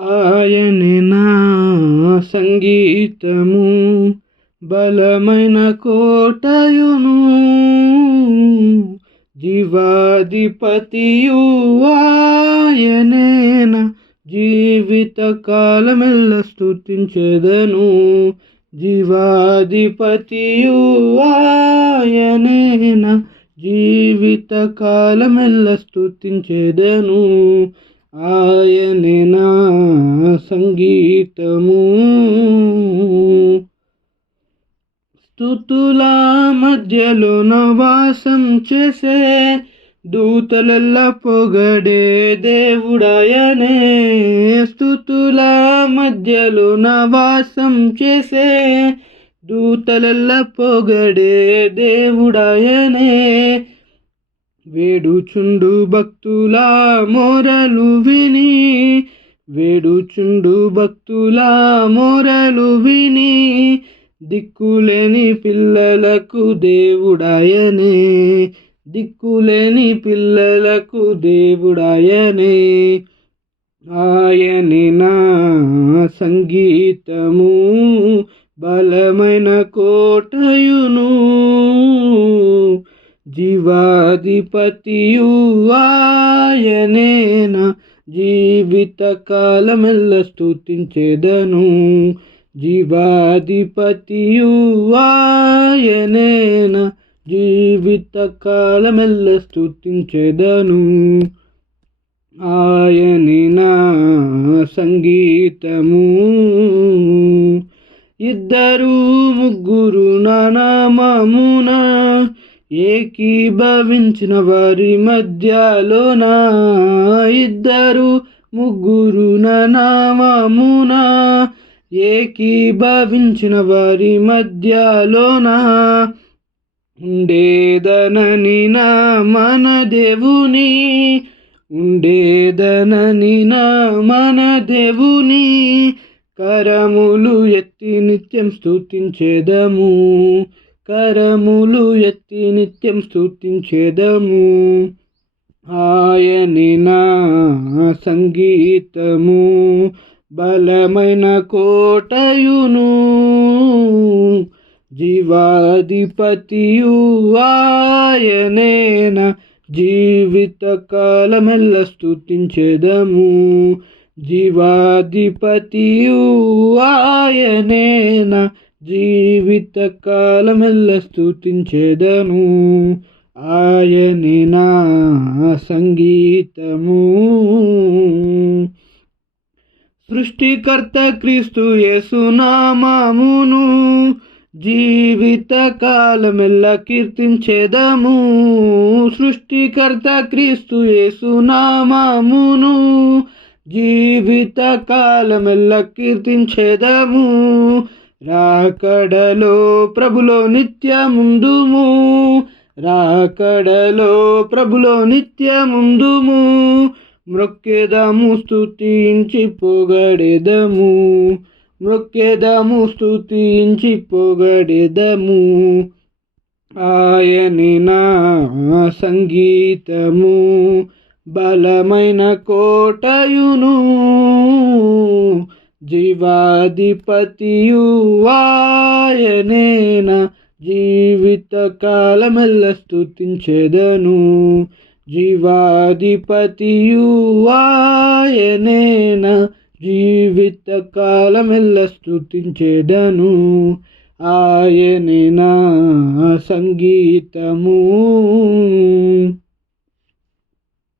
ఆయనే నా సంగీతము బలమైన కోటయును. జీవాధిపతియు ఆయనే నా జీవిత కాలమెల్ల స్తుతించెదను. జీవాధిపతియు ఆయనే నా జీవిత కాలమెల్ల ఆయనే నా సంగీతము. స్థుతుల మధ్యలో నవాసం చేసే దూతలల్లా పొగడే దేవుడాయనే. స్థుతుల మధ్యలో నవాసం చేసే దూతలల్లా పొగడే దేవుడాయనే. వేడుచుండు భక్తుల మోరలు విని వేడుచుండు భక్తుల మొరలు విని దిక్కులేని పిల్లలకు దేవుడాయనే. దిక్కులేని పిల్లలకు దేవుడాయనే. ఆయని నా సంగీతము బలమైన కోటయును. జీవాధిపతియు ఆయనేనా జీవిత కాలమెల్ల స్తుతించెదను. జీవాధిపతియు ఆయనేన జీవిత కాలమెల్ల స్తుతించెదను. ఆయని నా సంగీతము. ఇద్దరు ముగ్గురు నానామమున ఏకీభవించిన వారి మధ్యలోన ఇద్దరు ముగ్గురు నామమున ఏకీభవించిన వారి మధ్యలోన ఉండేదనని నా మన దేవుని ఉండేదనని నా మన దేవుని. కరములు ఎత్తి నిత్యం స్తుతించేదము. కరములు ఎత్తి నిత్యం స్తుతించేదము. ఆయని నా సంగీతము. బలమైన కోటయును జీవాధిపతియు. ఆయనేన జీవిత కాలమెల్ల స్తుతించెదము. జీవాధిపతియు. ఆయనేన జీవిత కాలమెల్ల స్తుతించెదను. ఆయని నా సంగీతము. సృష్టికర్త క్రీస్తు యేసునామామును జీవిత కాలమెల్ల కీర్తించేదము. సృష్టికర్త క్రీస్తు యేసునామామును జీవిత కాలమెల్ల కీర్తించేదము. రాకడలో ప్రభులో నిత్యముందుము. రాకడలో ప్రభులో నిత్యముందుము. మృక్కెదము స్థుతించి పొగడెదము. మృక్కెదము స్థుతించి పొగడెదము. ఆయని నా సంగీతము. బలమైన కోటయును. జీవాధిపతియువాయనేన జీవిత కాలమెల్ల స్థుతించెదను జీవాధిపతియువాయనేన జీవిత కాలమెల్ల స్థుతించెదను ఆయనే నా సంగీతము.